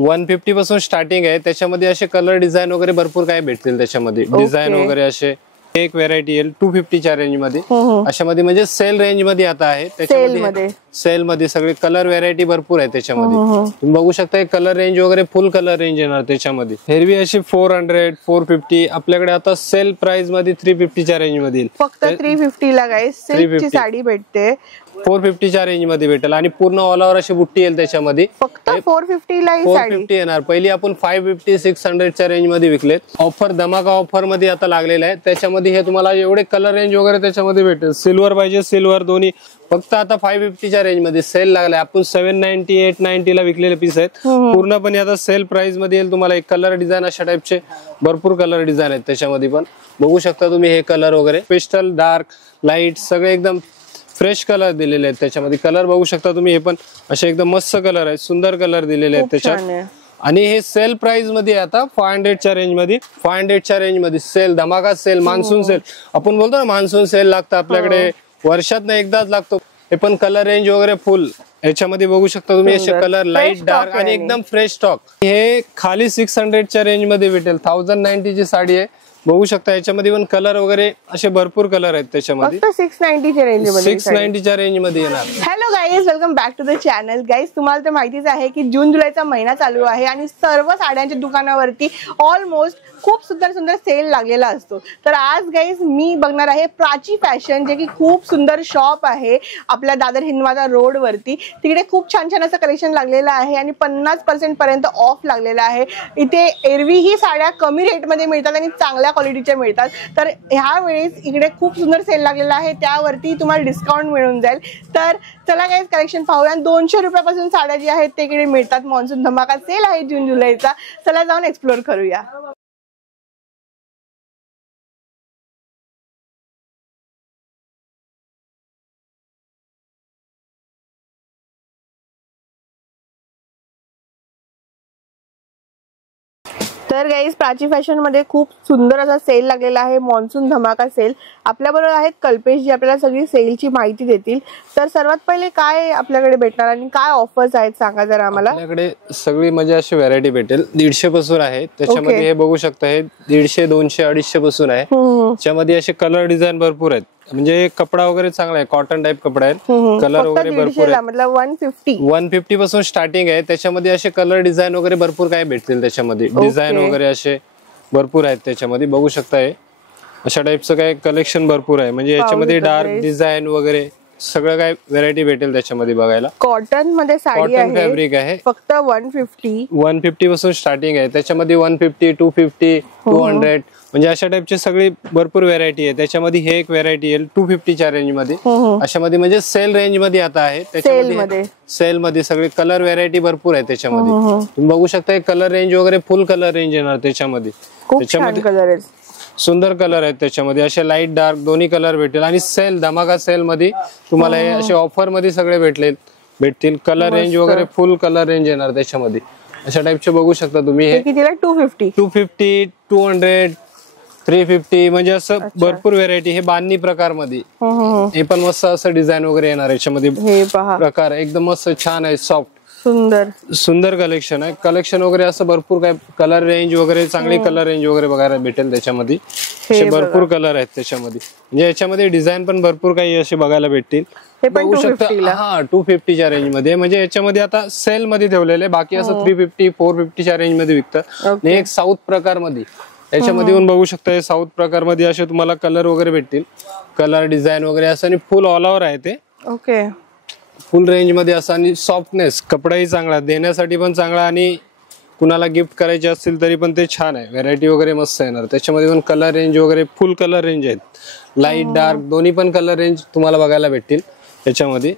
150 पासून स्टार्टिंग आहे. त्याच्यामध्ये असे कलर डिझाईन वगैरे भरपूर काय भेटतील त्याच्यामध्ये. डिझाईन वगैरे असे एक व्हेरायटी येईल 250च्या रेंज मध्ये. अशामध्ये म्हणजे सेल रेंज मध्ये आता आहे. त्याच्यामध्ये सेल मध्ये सगळे कलर व्हेरायटी भरपूर आहे त्याच्यामध्ये. तुम्ही बघू शकता कलर रेंज वगैरे फुल कलर रेंज येणार त्याच्यामध्ये. हेरवी अशी 400 450 आपल्याकडे आता सेल प्राइस मध्ये 350च्या रेंज मध्ये येईल. फक्त 350 ला गाइस सिल्कची साडी भेटते. 450च्या रेंज मध्ये भेटेल आणि पूर्ण ऑल ओव्हर अशी बुट्टी येईल त्याच्यामध्ये. फक्त 450 ला ही साडी 450 येणार. पहिली आपण 550 600च्या रेंज मध्ये विकलेत. ऑफर धमाका ऑफर मध्ये आता लागलेला आहे. त्याच्यामध्ये हे तुम्हाला एवढे कलर रेंज वगैरे त्याच्यामध्ये भेटेल. सिल्वर पाहिजे सिल्वर दोन्ही फक्त आता 550च्या रेंज मध्ये सेल लागलाय. आपण 790 890 ला विकलेले पीस आहेत. पूर्णपणे आता सेल प्राइस मध्ये येईल तुम्हाला. एक कलर डिझाईन अशा टाइपचे भरपूर कलर डिझाईन आहेत त्याच्यामध्ये. पण बघू शकता तुम्ही हे कलर वगैरे पेस्टल डार्क लाईट सगळे एकदम फ्रेश कलर दिलेले आहेत त्याच्यामध्ये. कलर बघू शकता तुम्ही. हे पण असे एकदम मस्त कलर आहेत. सुंदर कलर दिलेले आहेत त्याच्यात. आणि हे सेल प्राइस मध्ये आता 500च्या रेंज मध्ये. 500च्या रेंज मध्ये सेल धमाका सेल मान्सून सेल. आपण बोलतो ना मान्सून सेल लागतं आपल्याकडे वर्षात एकदाच लागतो. हे पण कलर रेंज वगैरे फुल याच्यामध्ये बघू शकता तुम्ही. असे कलर लाईट डार्क आणि एकदम फ्रेश स्टॉक. हे खाली 600च्या रेंज मध्ये भेटेल. 1090ची साडी आहे. बघू शकता याच्यामध्ये पण कलर वगैरे असे भरपूर कलर आहेत त्याच्यामध्ये. 690च्या रेंज मध्ये 690च्या रेंज मध्ये येणार. Hello guys, welcome back to the channel. Guys तुम्हाला तर माहितीच आहे की जून जुलैचा महिना चालू आहे आणि सर्व साड्यांच्या दुकानावरती ऑलमोस्ट खूप सुंदर सुंदर सेल लागलेला असतो. तर आज गाईज मी बघणार आहे प्राची फॅशन, जे की खूप सुंदर शॉप आहे आपल्या दादर हिंदमाता रोड वरती. तिकडे खूप छान छान असं कलेक्शन लागलेलं आहे आणि 50% पर्यंत ऑफ लागलेला आहे. इथे एरवी ही साड्या कमी रेट मध्ये मिळतात आणि चांगल्या क्वालिटीच्या मिळतात. तर ह्या वेळेस इकडे खूप सुंदर सेल लागलेला आहे. त्यावरती तुम्हाला डिस्काउंट मिळून जाईल. तर चला गाईज कलेक्शन पाहूया. 200 रुपयापासून साड्या जी आहेत ते इकडे मिळतात. मान्सून धमाका सेल आहे जून जुलैचा. चला जाऊन एक्सप्लोर करूया. तर गाईज प्राची फॅशन मध्ये खूप सुंदर असा सेल लागलेला आहे. मान्सून धमाका सेल. आपल्याबरोबर आहेत कल्पेश, जी आपल्याला सगळी सेलची माहिती देतील. तर सर्वात पहिले काय आपल्याकडे भेटणार आणि काय ऑफर्स आहेत सांगा जरा आम्हाला. आपल्याकडे सगळी म्हणजे अशी व्हरायटी भेटेल. 150 पासून आहे त्याच्यामध्ये. हे बघू शकता हे 150 200 250 पासून आहे. त्याच्यामध्ये असे कलर डिझाईन भरपूर आहेत. म्हणजे कपडा वगैरे चांगला आहे. कॉटन टाइप कपडा आहे. कलर वगैरे भरपूर आहे. मतलब 150 पासून स्टार्टिंग आहे. त्याच्यामध्ये असे कलर डिझाईन वगैरे भरपूर काय भेटतील त्याच्यामध्ये. डिझाईन वगैरे असे भरपूर आहेत त्याच्यामध्ये. बघू शकता अशा टाइपचं काय कलेक्शन भरपूर आहे. म्हणजे याच्यामध्ये डार्क डिझाईन वगैरे सगळं काय व्हरायटी भेटेल त्याच्यामध्ये बघायला. कॉटन मध्ये साडी कॉटन फॅब्रिक आहे. फक्त 150 पासून स्टार्टिंग आहे. त्याच्यामध्ये 150 250 200 म्हणजे अशा टाइपची सगळी भरपूर व्हरायटी आहे त्याच्यामध्ये. हे एक व्हरायटी येईल 250च्या रेंज मध्ये. अशामध्ये म्हणजे सेल रेंज मध्ये आता आहे त्याच्यामध्ये. सेल मध्ये सगळे कलर व्हरायटी भरपूर आहे त्याच्यामध्ये. तुम्ही बघू शकता कलर रेंज वगैरे फुल कलर रेंज येणार त्याच्यामध्ये. त्याच्यामध्ये सुंदर कलर आहेत त्याच्यामध्ये. असे लाईट डार्क दोन्ही कलर भेटेल. आणि सेल धमाका सेल मध्ये तुम्हाला हे असे ऑफर मध्ये सगळे भेटतील. कलर रेंज वगैरे फुल कलर रेंज येणार त्याच्यामध्ये. अशा टाइपचे बघू शकता तुम्ही. हे 250 200 350 म्हणजे असं भरपूर व्हेरायटी. हे बांधणी प्रकार मध्ये. हे पण मस्त असं डिझाईन वगैरे येणार याच्यामध्ये. प्रकार एकदम मस्त छान आहे. सॉफ्ट सुंदर कलेक्शन आहे. कलेक्शन वगैरे असं भरपूर काय कलर रेंज वगैरे चांगली कलर रेंज वगैरे बघायला भेटेल त्याच्यामध्ये. असे भरपूर कलर आहेत त्याच्यामध्ये. म्हणजे याच्यामध्ये डिझाईन पण भरपूर काही असे बघायला भेटतील. बघू शकता. 250च्या रेंज मध्ये. म्हणजे याच्यामध्ये आता सेल मध्ये ठेवलेले. बाकी असं 350 450च्या रेंज मध्ये विकतात. एक साऊथ प्रकार मध्ये याच्यामध्ये पण बघू शकता. साऊथ प्रकार मध्ये असे तुम्हाला कलर वगैरे भेटतील. कलर डिझाईन वगैरे असं आणि फुल ऑल ओव्हर आहे ते. फुल रेंज मध्ये असं. आणि सॉफ्टनेस कपडाही चांगला देण्यासाठी पण चांगला. आणि कुणाला गिफ्ट करायचे असतील तरी पण ते छान आहे. व्हरायटी वगैरे मस्त येणार त्याच्यामध्ये. पण कलर रेंज वगैरे फुल कलर रेंज आहेत. लाईट डार्क दोन्ही पण कलर रेंज तुम्हाला बघायला भेटतील त्याच्यामध्ये.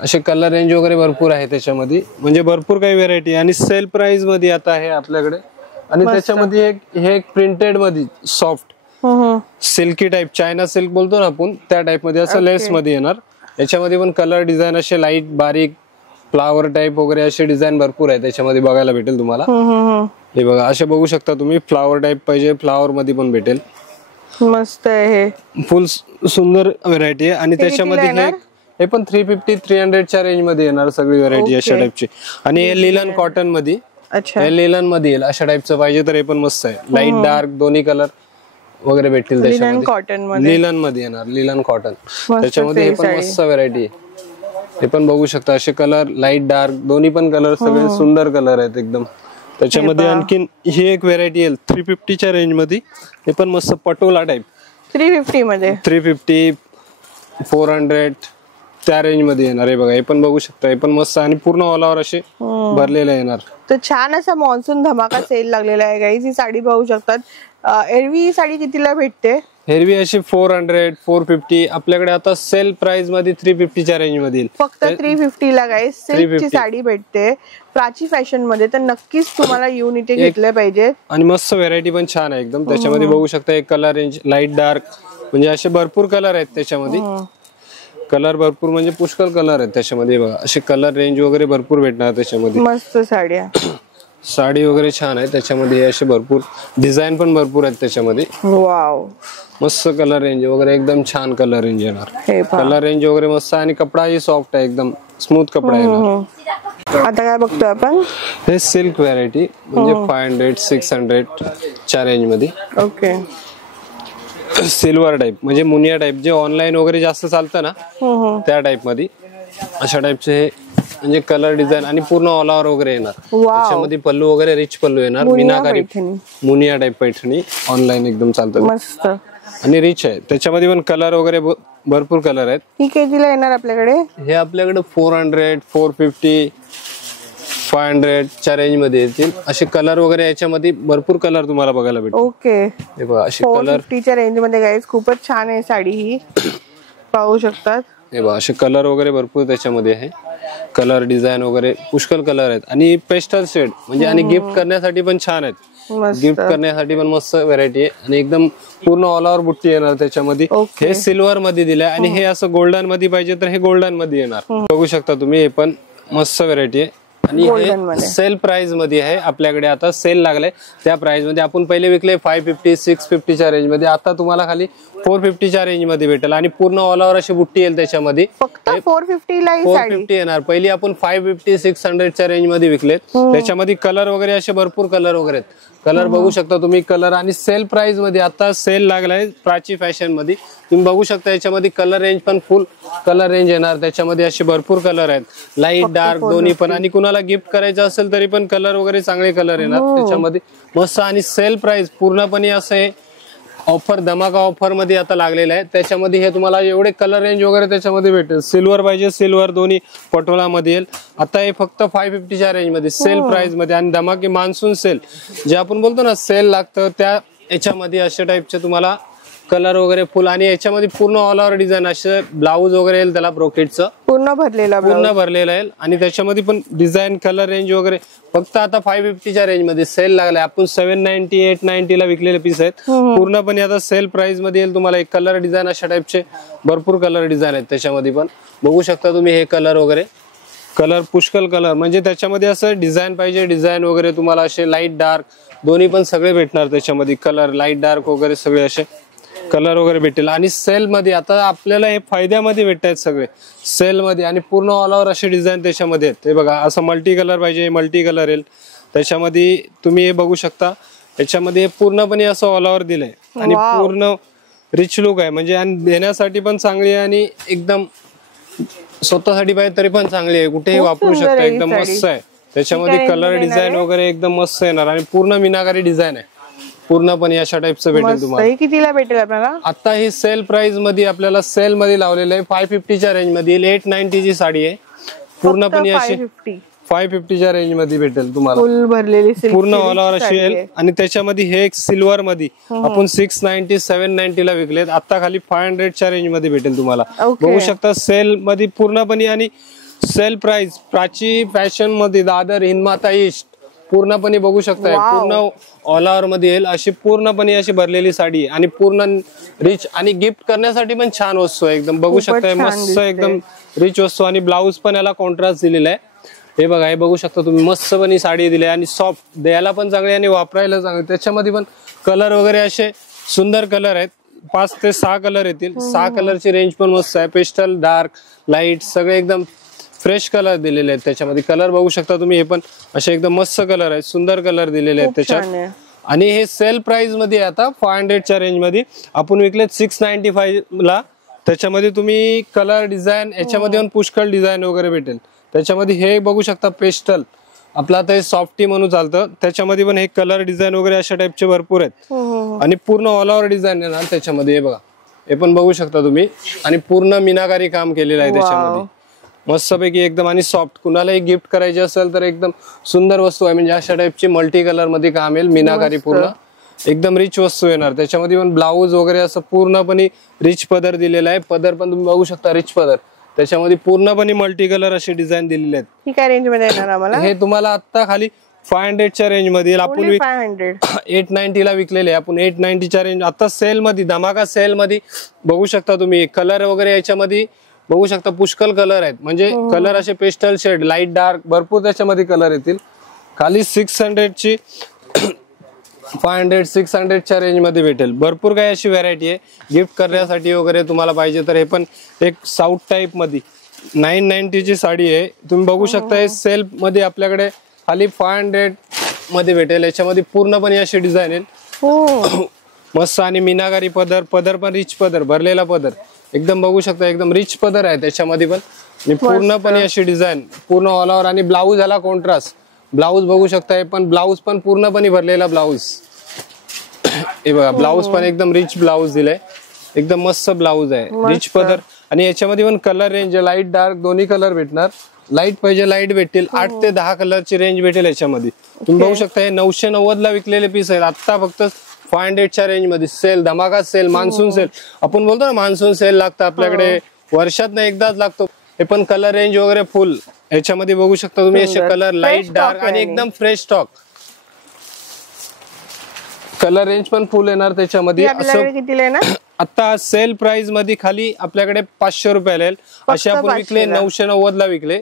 असे कलर रेंज वगैरे भरपूर आहे त्याच्यामध्ये. म्हणजे भरपूर काही व्हरायटी. आणि सेल प्राइस मध्ये आता आहे आपल्याकडे. आणि त्याच्यामध्ये हे एक प्रिंटेड मध्ये soft silky type China silk बोलतो ना आपण, त्या टाइप मध्ये असं लेस मध्ये येणार. याच्यामध्ये पण कलर डिझाईन असे लाईट बारीक फ्लावर टाइप वगैरे असे डिझाईन भरपूर आहे त्याच्यामध्ये बघायला भेटेल तुम्हाला. हे बघा असे बघू शकता तुम्ही. फ्लावर टाइप पाहिजे फ्लावर मध्ये पण भेटेल. मस्त आहे. फुल सुंदर व्हरायटी आहे. आणि त्याच्यामध्ये हे पण 350 300च्या रेंज मध्ये येणार सगळी व्हरायटी अशा टाइपची. आणि हे लिलन कॉटन मध्ये अच्छा, हे लिलन मध्ये येईल. अशा टाईपचं पाहिजे तर हे पण मस्त आहे. लाईट डार्क दोन्ही कलर वगैरे भेटतील लिनन त्याच्यामध्ये. कॉटन मध्ये, लिलन मध्ये येणार, लिलन कॉटन. त्याच्यामध्ये हे पण मस्त व्हरायटी आहे. हे पण बघू शकता असे कलर लाईट डार्क दोन्ही पण कलर सगळे सुंदर कलर आहेत एकदम. त्याच्यामध्ये आणखीन ही एक व्हरायटी येईल 350च्या रेंज मध्ये. हे पण मस्त पटोला टाईप 350 मध्ये, 350 400 त्या रेंज मध्ये येणार आहे बघा. हे पण बघू शकता, हे पण मस्त आणि पूर्ण ऑल ओव्हर असे भरलेले येणार. तर छान असा मान्सून धमाका सेल लागलेला आहे गाईज. ही साडी पाहू शकतात. एरवी साडी कितीला भेटते? एरवी अशी 400 450 आपल्याकडे आता सेल प्राइस मध्ये 350च्या रेंज मध्ये फक्त 350 ला गाईज सिल्कची साडी भेटते प्राची फॅशन मध्ये. तर नक्कीच तुम्हाला येऊन इथे घेतलं पाहिजे. आणि मस्त व्हरायटी पण छान आहे एकदम. त्याच्यामध्ये बघू शकता एक कलर रेंज लाईट डार्क म्हणजे असे भरपूर कलर आहेत त्याच्यामध्ये. कलर भरपूर म्हणजे पुष्कळ कलर आहेत त्याच्यामध्ये बघा. असे कलर रेंज वगैरे भरपूर भेटणार त्याच्यामध्ये. मस्त साड्या, साडी वगैरे छान आहे त्याच्यामध्ये. असे भरपूर डिझाईन पण भरपूर आहेत त्याच्यामध्ये. वाव, मस्त कलर रेंज वगैरे एकदम छान कलर रेंज येणार. कलर रेंज वगैरे मस्त आणि कपडाही सॉफ्ट आहे एकदम स्मूथ कपडा येणार. आता काय बघतोय आपण? हे सिल्क व्हरायटी म्हणजे 500 600 च्या रेंज मध्ये. ओके, सिल्वर टाइप म्हणजे मुनिया टाइप जे ऑनलाईन वगैरे जास्त चालतं ना त्या टाइप मध्ये. अशा टाइपचे हे म्हणजे कलर डिझाईन आणि पूर्ण ऑल ओव्हर वगैरे येणार. त्याच्यामध्ये पल्लू वगैरे रिच पल्लू येणार. मीनाकारी मुनिया टाइप पैठणी ऑनलाईन एकदम चालतं मस्त आणि रिच आहे. त्याच्यामध्ये पण कलर वगैरे भरपूर कलर आहेत. ही केजीला येणार आपल्याकडे? हे आपल्याकडे 400 450 500 च्या रेंज मध्ये येतील. असे कलर वगैरे याच्यामध्ये भरपूर कलर तुम्हाला बघायला भेटतील. ओके, हे बघा असे कलर 450च्या रेंज मध्ये गाईज खूपच छान आहे साडी ही पाहू शकतात. हे बघा असे कलर वगैरे भरपूर त्याच्यामध्ये आहे. कलर डिझाईन वगैरे पुष्कळ कलर आहेत आणि पेस्टल शेड म्हणजे आणि गिफ्ट करण्यासाठी पण छान आहेत. गिफ्ट करण्यासाठी पण मस्त व्हरायटी आहे आणि एकदम पूर्ण ऑल ओव्हर बुट्टी येणार त्याच्यामध्ये. हे सिल्वर मध्ये दिलंय आणि हे असं गोल्डन मध्ये पाहिजे तर हे गोल्डन मध्ये येणार. बघू शकता तुम्ही. हे पण मस्त व्हरायटी आहे आणि हे सेल प्राइस मध्ये आहे. आपल्याकडे आता सेल लागलाय त्या प्राइस मध्ये. आपण पहिले विकले 550 650च्या रेंज मध्ये. आता तुम्हाला खाली 450च्या रेंज मध्ये भेटेल आणि पूर्ण ऑल ओव्हर अशी बुट्टी येईल त्याच्यामध्ये. फक्त 450 ला 450 येणार. पहिली आपण 550 600च्या रेंज मध्ये विकलेत. त्याच्यामध्ये कलर वगैरे असे भरपूर कलर वगैरे आहेत. कलर बघू शकता तुम्ही. कलर आणि सेल प्राइस मध्ये आता सेल लागलाय प्राची फॅशन मध्ये. तुम्ही बघू शकता याच्यामध्ये कलर रेंज पण फुल कलर रेंज येणार. त्याच्यामध्ये असे भरपूर कलर आहेत लाईट डार्क दोन्ही पण. आणि कुणाला गिफ्ट करायचं असेल तरी पण कलर वगैरे चांगले कलर येणार त्याच्यामध्ये मस्त. आणि सेल प्राइस पूर्णपणे असं आहे ऑफर धमाका ऑफर मध्ये आता लागलेलं आहे. त्याच्यामध्ये हे तुम्हाला एवढे कलर रेंज वगैरे त्याच्यामध्ये भेटेल. सिल्वर पाहिजे सिल्वर दोन्ही पटोला मध्ये येईल. आता हे फक्त 550च्या रेंज मध्ये सेल प्राइस मध्ये आणि धमाके मान्सून सेल जे आपण बोलतो ना सेल लागतं त्या याच्यामध्ये अशा टाइपचे तुम्हाला कलर वगैरे फुल. आणि याच्यामध्ये पूर्ण ऑल ओव्हर डिझाईन असे ब्लाऊज वगैरे येईल त्याला ब्रोकेटचं पूर्ण भरलेलं आहे. आणि त्याच्यामध्ये पण डिझाईन कलर रेंज वगैरे फक्त आता 550च्या रेंज मध्ये सेल लागलाय. आपण 790 890 ला विकलेले पीस आहेत. पूर्णपणे आता सेल प्राइस मध्ये येईल तुम्हाला. एक कलर डिझाईन अशा टाइपचे भरपूर कलर डिझाईन आहेत त्याच्यामध्ये पण बघू शकता तुम्ही. हे कलर वगैरे कलर पुष्कळ कलर म्हणजे त्याच्यामध्ये असं डिझाईन पाहिजे डिझाईन वगैरे तुम्हाला असे लाईट डार्क दोन्ही पण सगळे भेटणार त्याच्यामध्ये. कलर लाईट डार्क वगैरे सगळे असे कलर वगैरे भेटेल. आणि सेल मध्ये आता आपल्याला हे फायद्यामध्ये भेटत आहेत सगळे सेल मध्ये. आणि पूर्ण ऑल ओव्हर असे डिझाईन त्याच्यामध्ये आहेत. हे बघा असं मल्टी कलर पाहिजे मल्टी कलर येईल त्याच्यामध्ये. तुम्ही हे बघू शकता याच्यामध्ये पूर्णपणे असं ऑल ओव्हर दिलंय आणि पूर्ण रिच लुक आहे म्हणजे. आणि देण्यासाठी पण चांगली आहे आणि एकदम स्वतःसाठी पाहिजे तरी पण चांगली आहे. कुठेही वापरू शकता. एकदम मस्त आहे. त्याच्यामध्ये कलर डिझाईन वगैरे एकदम मस्त येणार आणि पूर्ण मीनाकारी डिझाईन आहे पूर्णपणे अशा टाइपचं भेटेल तुम्हाला. कितीला भेटेल आपल्याला? आता ही सेल प्राइस मध्ये आपल्याला सेल मध्ये लावलेलं आहे. 550च्या रेंज मध्ये 890ची साडी आहे. पूर्णपणे अशी 550च्या रेंज मध्ये भेटेल तुम्हाला. फुल भरलेली पूर्ण ऑल ओव्हर अशी येईल. आणि त्याच्यामध्ये हे एक सिल्वर मध्ये आपण 690 790 ला विकलेत. आता खाली 500च्या रेंज मध्ये भेटेल तुम्हाला. बघू शकता सेल मध्ये पूर्णपणे. आणि सेल प्राइस प्राची फॅशन मध्ये दादर हिंदमाता ईस्ट पूर्णपणे बघू शकताय. पूर्ण ऑल ओव्हर मध्ये येईल अशी पूर्णपणे अशी भरलेली साडी. आणि पूर्ण रिच आणि गिफ्ट करण्यासाठी पण छान वस्तू आहे एकदम. बघू शकताय मस्त एकदम रिच वस्तू. आणि ब्लाऊज पण याला कॉन्ट्रास्ट दिलेला आहे. हे बघा हे बघू शकता तुम्ही. मस्त पण ही साडी दिली आणि सॉफ्ट द्यायला पण चांगली आणि वापरायला चांगली. त्याच्यामध्ये पण कलर वगैरे असे सुंदर कलर आहेत. 5 ते 6 कलर येतील. 6 कलरची रेंज पण मस्त आहे. पेस्टल डार्क लाईट सगळे एकदम फ्रेश कलर दिलेले आहेत त्याच्यामध्ये. कलर बघू शकता तुम्ही, हे पण असे एकदम मस्त कलर आहेत, सुंदर कलर दिलेले आहेत त्याच्यात. आणि हे सेल प्राइस मध्ये आता 500च्या रेंज मध्ये आपण विकले 695 ला. त्याच्यामध्ये तुम्ही कलर डिझाईन, याच्यामध्ये पण पुष्कळ डिझाईन वगैरे भेटेल त्याच्यामध्ये. हे बघू शकता पेस्टल, आपला आता हे सॉफ्टी म्हणून चालतं, त्याच्यामध्ये पण हे कलर डिझाईन वगैरे अशा टाइपचे भरपूर आहेत. आणि पूर्ण ऑल ओव्हर डिझाईन येणार त्याच्यामध्ये. हे बघा, हे पण बघू शकता तुम्ही. आणि पूर्ण मीनाकारी काम केलेलं आहे त्याच्यामध्ये, मस्तपैकी एकदम. आणि सॉफ्ट, कुणालाही गिफ्ट करायचे असेल तर एकदम सुंदर वस्तू आहे. म्हणजे अशा टाइपची मल्टी कलर मध्ये काम येईल, मीनाकारी पूर्ण एकदम रिच वस्तू येणार त्याच्यामध्ये. पण ब्लाऊज वगैरे असं पूर्णपणे रिच पदर दिलेला आहे. पदर पण तुम्ही बघू शकता, रिच पदर त्याच्यामध्ये. पूर्णपणे मल्टी कलर असे डिझाईन दिलेले आहेत. ही काय रेंज मध्ये येणार आम्हाला? हे तुम्हाला आता खाली 500च्या रेंज मध्ये. आपण 890 ला विकलेले, आपण 890च्या रेंज. आता सेल मध्ये, धमाका सेल मध्ये बघू शकता तुम्ही. कलर वगैरे याच्यामध्ये बघू शकता, पुष्कळ कलर आहेत. म्हणजे कलर असे पेस्टल शेड, लाईट डार्क, भरपूर त्याच्यामध्ये कलर येतील. खाली 600ची 500-600च्या रेंज मध्ये भेटेल. भरपूर काही अशी व्हरायटी आहे गिफ्ट करण्यासाठी वगैरे तुम्हाला पाहिजे तर. हे पण एक साऊथ टाइप मध्ये 990ची साडी आहे, तुम्ही बघू शकता. हे सेल मध्ये आपल्याकडे खाली 500 मध्ये भेटेल. याच्यामध्ये पूर्णपणे अशी डिझाईन येईल मस्त. आणि मीनाकारी पदर, पदर पण रिच पदर, भरलेला पदर एकदम बघू शकता, एकदम रिच पदर आहे त्याच्यामध्ये पण. आणि पूर्णपणे अशी डिझाईन पूर्ण ऑल ओव्हर. आणि ब्लाऊज ह्याला कॉन्ट्रास्ट ब्लाऊज बघू शकता. हे पण ब्लाऊज पण पूर्णपणे भरलेला ब्लाऊज. हे बघा, ब्लाऊज पण एकदम रिच ब्लाऊज दिलाय, एकदम मस्त ब्लाऊज आहे, रिच पदर. आणि याच्यामध्ये पण कलर रेंज लाईट डार्क दोन्ही कलर भेटणार. लाईट पाहिजे लाईट भेटतील. 8 ते 10 कलरची रेंज भेटेल याच्यामध्ये. तुम्ही बघू शकता, हे 990 ला विकलेले पीस आहेत. आता फक्त 500च्या रेंज मध्ये सेल, धमाका सेल, मान्सून सेल. आपण बोलतो ना मान्सून सेल लागतं आपल्याकडे, वर्षात एकदाच लागतो. हे पण कलर रेंज वगैरे फुल याच्यामध्ये बघू शकता तुम्ही. असे कलर लाईट डार्क आणि एकदम फ्रेश स्टॉक. कलर रेंज पण फुल येणार त्याच्यामध्ये. आता सेल प्राइस मध्ये खाली आपल्याकडे 500 रुपयाला येईल. असे आपण विकले 990 ला विकले.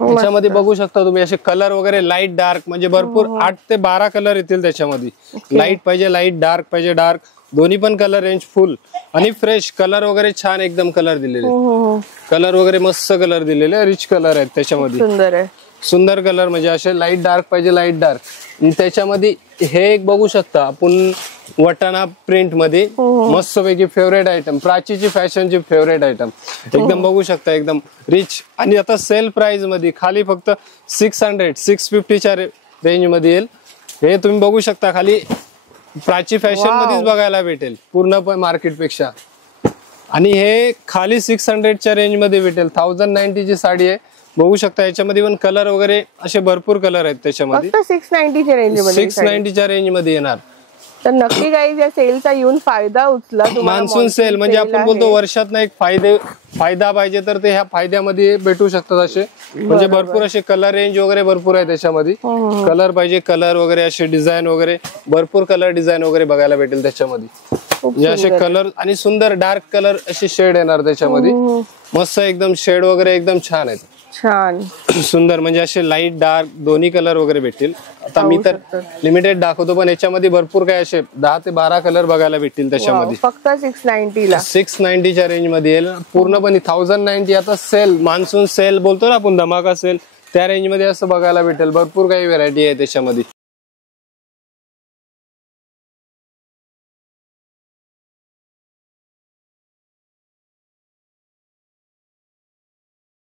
त्याच्यामध्ये बघू शकता तुम्ही असे कलर वगैरे लाईट डार्क, म्हणजे भरपूर 8 ते 12 कलर येतील त्याच्यामध्ये. लाईट पाहिजे लाईट, डार्क पाहिजे डार्क, दोन्ही पण कलर रेंज फुल. आणि फ्रेश कलर वगैरे छान एकदम कलर दिलेले, कलर वगैरे मस्त कलर दिलेले, रिच कलर आहेत त्याच्यामध्ये. सुंदर आहे, सुंदर कलर. म्हणजे असे लाईट डार्क पाहिजे लाईट डार्क. त्याच्यामध्ये हे एक बघू शकता आपण वटाणा प्रिंट मध्ये मस्त पैकी फेवरेट आयटम, प्राचीची फॅशनची फेवरेट आयटम एकदम बघू शकता, एकदम रिच. आणि आता सेल प्राइस मध्ये खाली फक्त 600-650च्या रेंज मध्ये येईल. हे तुम्ही बघू शकता, खाली प्राची फॅशन मध्येच बघायला भेटेल पूर्ण मार्केट पेक्षा. आणि हे खाली 600च्या रेंज मध्ये भेटेल. 1090ची साडी आहे, बघू शकता. याच्यामध्ये पण कलर वगैरे असे भरपूर कलर आहेत त्याच्यामध्ये. 690च्या रेंज मध्ये येणार. तर नक्की गाईज या सेलचा येऊन फायदा उचला. मान्सून सेल म्हणजे आपण बोलतो वर्षात एक फायदा पाहिजे तर ते ह्या फायद्यामध्ये भेटू शकतात असे. म्हणजे भरपूर असे कलर रेंज वगैरे भरपूर आहे त्याच्यामध्ये. कलर पाहिजे कलर वगैरे, असे डिझाईन वगैरे भरपूर कलर डिझाईन वगैरे बघायला भेटेल त्याच्यामध्ये. म्हणजे असे कलर आणि सुंदर डार्क कलर असे शेड येणार त्याच्यामध्ये. मस्त एकदम शेड वगैरे एकदम छान आहेत, छान सुंदर. म्हणजे असे लाईट डार्क दोन्ही कलर वगैरे भेटतील. आता मी तर लिमिटेड दाखवतो, पण याच्यामध्ये भरपूर काय असे 10 ते 12 कलर बघायला भेटतील त्याच्यामध्ये. फक्त 690ला 690च्या रेंज मध्ये येईल पूर्णपणे. 1090 आता सेल, मान्सून सेल बोलतो ना आपण, धमाका सेल, त्या रेंज मध्ये असं बघायला भेटेल. भरपूर काही व्हरायटी आहे त्याच्यामध्ये.